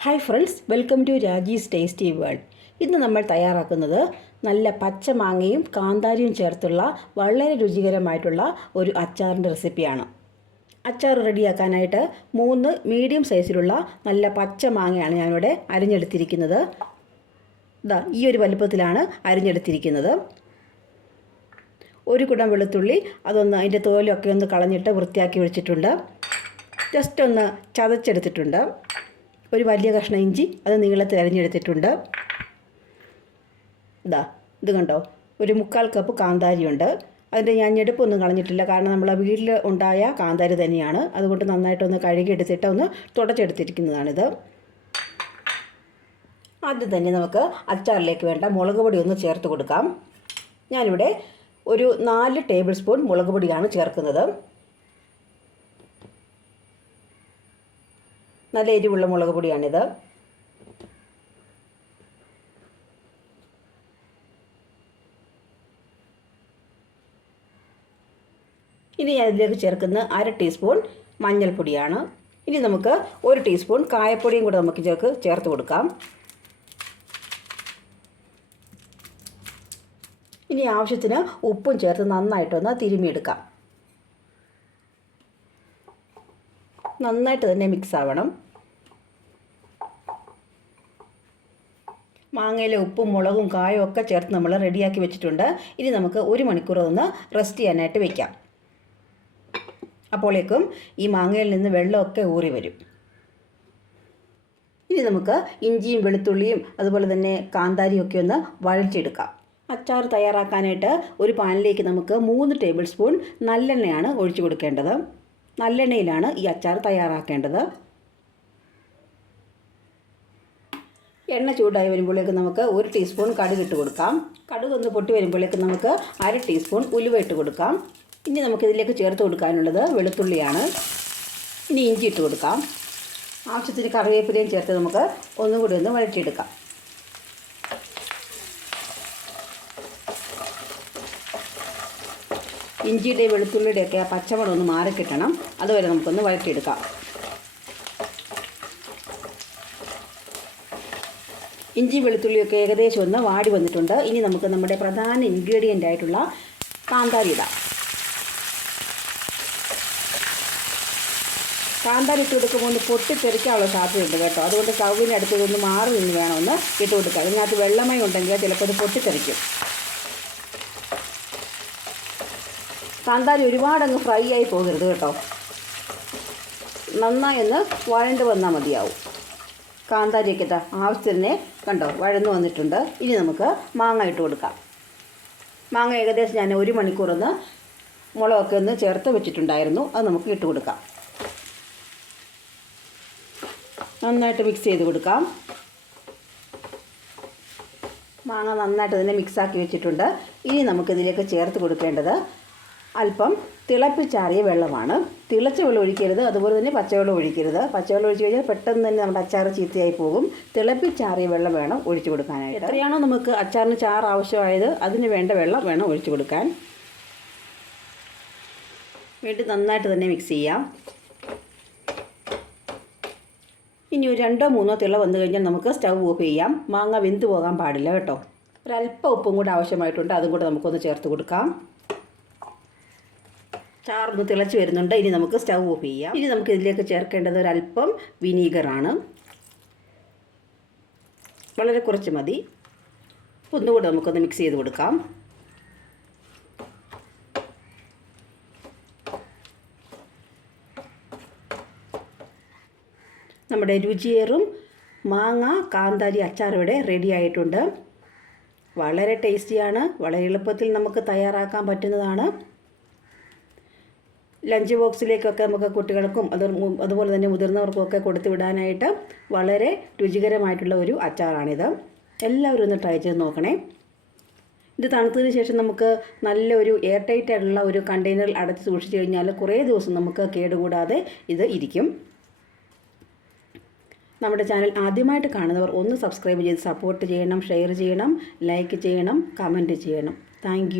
Hi friends welcome to Raji's tasty world ഇന്ന് നമ്മൾ തയ്യാറാക്കുന്നത് നല്ല പച്ചമാങ്ങയും കാന്താരിയും ചേർത്തുള്ള വളരെ രുചികരമായിട്ടുള്ള ഒരു അച്ചാറിന്റെ റെസിപ്പിയാണ് അച്ചാർ റെഡിയാക്കാനായിട്ട് മൂന്ന് മീഡിയം സൈസിലുള്ള നല്ല പച്ചമാങ്ങയാണ് ഞാനിവിടെ അരിഞ്ഞെടുത്തിരിക്കുന്നത്. ഇതാ ഈ ഒരു വലുപ്പത്തിലാണ് അരിഞ്ഞെടുത്തിരിക്കുന്നത്. ഒരു കുടം വെളുത്തുള്ളി അതൊന്ന് അതിന്റെ തോലൊക്കെ ഒന്ന് കളഞ്ഞിട്ട് വൃത്തിയാക്കി വെച്ചിട്ടുണ്ട്. ജസ്റ്റ് ഒന്ന് ചതച്ചെടുത്തിട്ടുണ്ട്. ഒരു വലിയ കഷ്ണം ഇഞ്ചി അത് നീളത്തിൽ അരിഞ്ഞെടുത്തിട്ടുണ്ട്. ഇതാ ഇത് കണ്ടോ? ഒരു മുക്കാൽ കപ്പ് കാന്താരിയുണ്ട്. അതിന്റെ ഞാൻ ഞെടുപ്പൊന്നും കളഞ്ഞിട്ടില്ല. കാരണം നമ്മൾ വീട്ടിൽ ഉണ്ടായ കാന്താരി തന്നെയാണ്. അതുകൊണ്ട് നന്നായിട്ടൊന്ന് കഴുകിയെടുത്തിട്ട് ഒന്ന് തുടച്ചെടുത്തിരിക്കുന്നതാണിത്. ആദ്യം തന്നെ നമുക്ക് അച്ചാറിലേക്ക് വേണ്ട മുളക് പൊടി ഒന്ന് ചേർത്ത് കൊടുക്കാം. ഞാനിവിടെ ഒരു നാല് ടേബിൾ സ്പൂൺ മുളക് പൊടിയാണ് ചേർക്കുന്നത്. നല്ല എരിവുള്ള മുളക് പൊടിയാണിത്. ഇനി ഞാൻ ഇതിലേക്ക് ചേർക്കുന്ന അര ടീസ്പൂൺ മഞ്ഞൾപ്പൊടിയാണ്. ഇനി നമുക്ക് ഒരു ടീസ്പൂൺ കായപ്പൊടിയും കൂടെ നമുക്ക് ചേർക്ക് ചേർത്ത് കൊടുക്കാം. ഇനി ആവശ്യത്തിന് ഉപ്പും ചേർത്ത് നന്നായിട്ടൊന്ന് തിരുമിയെടുക്കാം നന്നായിട്ട് തന്നെ മിക്സ് ആവണം. മാങ്ങയിലെ ഉപ്പും മുളകും കായും ഒക്കെ ചേർത്ത് നമ്മൾ റെഡിയാക്കി വെച്ചിട്ടുണ്ട്. ഇനി നമുക്ക് ഒരു മണിക്കൂർ ഒന്ന് റെസ്റ്റ് ചെയ്യാനായിട്ട് വെക്കാം. അപ്പോഴേക്കും ഈ മാങ്ങയിൽ നിന്ന് വെള്ളമൊക്കെ ഊറി വരും. ഇനി നമുക്ക് ഇഞ്ചിയും വെളുത്തുള്ളിയും അതുപോലെ തന്നെ കാന്താരിയും ഒക്കെ ഒന്ന് വഴച്ചെടുക്കാം അച്ചാർ തയ്യാറാക്കാനായിട്ട് ഒരു പാനിലേക്ക് നമുക്ക് മൂന്ന് ടേബിൾ സ്പൂൺ നല്ലെണ്ണയാണ് ഒഴിച്ചു കൊടുക്കേണ്ടത്. നല്ലെണ്ണയിലാണ് ഈ അച്ചാർ തയ്യാറാക്കേണ്ടത്. എണ്ണ ചൂടായി വരുമ്പോഴേക്ക് നമുക്ക് ഒരു ടീസ്പൂൺ കടുക് ഇട്ട് കൊടുക്കാം. കടുക് ഒന്ന് പൊട്ടി വരുമ്പോഴേക്ക് നമുക്ക് അര ടീസ്പൂൺ ഉലുവ ഇട്ട് കൊടുക്കാം. ഇനി നമുക്കിതിലേക്ക് ചേർത്ത് കൊടുക്കാനുള്ളത് വെളുത്തുള്ളിയാണ്. ഇനി ഇഞ്ചി ഇട്ട് കൊടുക്കാം. ആവശ്യത്തിന് കറിവേപ്പിലയും ചേർത്ത് നമുക്ക് ഒന്നും കൂടി ഒന്ന് വഴറ്റിയെടുക്കാം. ഇഞ്ചിയുടെ വെളുത്തുള്ളിയുടെയൊക്കെ ആ പച്ചമണം ഒന്ന് മാറിക്കിട്ടണം. അതുവരെ നമുക്കൊന്ന് വഴറ്റിയെടുക്കാം. ഇഞ്ചി വെളുത്തുള്ളിയൊക്കെ ഏകദേശം ഒന്ന് വാടി വന്നിട്ടുണ്ട്. ഇനി നമുക്ക് നമ്മുടെ പ്രധാന ഇൻഗ്രീഡിയന്റ് ആയിട്ടുള്ള കാന്താരി ഇടാം. കാന്താരി ഇട്ട് കൊടുക്കുമ്പോൾ ഒന്ന് പൊട്ടിത്തെറിക്കാനുള്ള സാധ്യതയുണ്ട് കേട്ടോ. അതുകൊണ്ട് സ്റ്റൗവിന്റെ അടുത്ത് ഒന്ന് മാറി നിന്ന് വേണമെന്ന് ഇട്ട് കൊടുക്കുക അതിനകത്ത് വെള്ളമയം ഉണ്ടെങ്കിൽ ചിലപ്പോൾ അത് പൊട്ടിത്തെറിക്കും. കാന്താരി ഒരുപാടങ്ങ് ഫ്രൈ ആയി പോകരുത് കേട്ടോ. നന്നായി ഒന്ന് വഴണ്ട് വന്നാൽ മതിയാവും. കാന്താരിയൊക്കെ ഇതാ ആവശ്യത്തിന് കണ്ടോ വഴന്നു വന്നിട്ടുണ്ട്. ഇനി നമുക്ക് മാങ്ങ ഇട്ട് കൊടുക്കാം. മാങ്ങ ഏകദേശം ഞാൻ ഒരു മണിക്കൂറൊന്ന് മുളകൊക്കെ ഒന്ന് ചേർത്ത് വെച്ചിട്ടുണ്ടായിരുന്നു. അത് നമുക്ക് ഇട്ട് കൊടുക്കാം. നന്നായിട്ട് മിക്സ് ചെയ്ത് കൊടുക്കാം. മാങ്ങ നന്നായിട്ട് തന്നെ മിക്സാക്കി വെച്ചിട്ടുണ്ട്. ഇനി നമുക്കിതിലേക്ക് ചേർത്ത് കൊടുക്കേണ്ടത് അല്പം തിളപ്പിച്ചാറിയ വെള്ളമാണ്. തിളച്ച വെള്ളം ഒഴിക്കരുത്. അതുപോലെ തന്നെ പച്ചവെള്ളം ഒഴിക്കരുത്. പച്ചവെള്ളം ഒഴിച്ച് കഴിഞ്ഞാൽ പെട്ടെന്ന് തന്നെ നമ്മുടെ അച്ചാർ ചീത്തയായി പോകും. തിളപ്പിച്ചാറിയ വെള്ളം വേണം ഒഴിച്ചു കൊടുക്കാനായിട്ട്. എത്രയാണോ നമുക്ക് അച്ചാറിന് ചാറ് ആവശ്യമായത് അതിന് വേണ്ട വെള്ളം വേണം ഒഴിച്ചു കൊടുക്കാൻ. വീണ്ടും നന്നായിട്ട് തന്നെ മിക്സ് ചെയ്യാം. ഇനി ഒരു രണ്ടോ മൂന്നോ തിള വന്നു കഴിഞ്ഞാൽ നമുക്ക് സ്റ്റൗ ഓഫ് ചെയ്യാം. മാങ്ങ വെന്ത് പോകാൻ പാടില്ല കേട്ടോ. ഒരല്പം ഉപ്പും കൂടെ ആവശ്യമായിട്ടുണ്ട്. അതും കൂടെ നമുക്കൊന്ന് ചേർത്ത് കൊടുക്കാം. ചാർന്ന് തിളച്ച് വരുന്നുണ്ട്. ഇനി നമുക്ക് സ്റ്റൗ ഓഫ് ചെയ്യാം. ഇനി നമുക്ക് ഇതിലേക്ക് ചേർക്കേണ്ടത് ഒരല്പം വിനീഗറാണ്. വളരെ കുറച്ച് മതി. ഒന്നുകൂടെ നമുക്കൊന്ന് മിക്സ് ചെയ്ത് കൊടുക്കാം. നമ്മുടെ രുചിയേറും മാങ്ങ കാന്താരി അച്ചാർ ഇവിടെ റെഡി ആയിട്ടുണ്ട്. വളരെ ടേസ്റ്റിയാണ് വളരെ എളുപ്പത്തിൽ നമുക്ക് തയ്യാറാക്കാൻ പറ്റുന്നതാണ്. ലഞ്ച് ബോക്സിലേക്കൊക്കെ നമുക്ക് കുട്ടികൾക്കും അത് അതുപോലെ തന്നെ മുതിർന്നവർക്കൊക്കെ കൊടുത്തു വിടാനായിട്ട് വളരെ രുചികരമായിട്ടുള്ള ഒരു അച്ചാറാണിത്. എല്ലാവരും ഒന്ന് ട്രൈ ചെയ്ത് നോക്കണേ. ഇത് തണുത്തതിന് ശേഷം നമുക്ക് നല്ലൊരു എയർ ടൈറ്റ് ആയിട്ടുള്ള ഒരു കണ്ടെയ്നറിൽ അടച്ച് സൂക്ഷിച്ചു കഴിഞ്ഞാൽ കുറേ ദിവസം നമുക്ക് കേടുകൂടാതെ ഇത് ഇരിക്കും. നമ്മുടെ ചാനൽ ആദ്യമായിട്ട് കാണുന്നവർ ഒന്ന് സബ്സ്ക്രൈബ് ചെയ്ത് സപ്പോർട്ട് ചെയ്യണം ഷെയർ ചെയ്യണം ലൈക്ക് ചെയ്യണം കമന്റ് ചെയ്യണം. താങ്ക്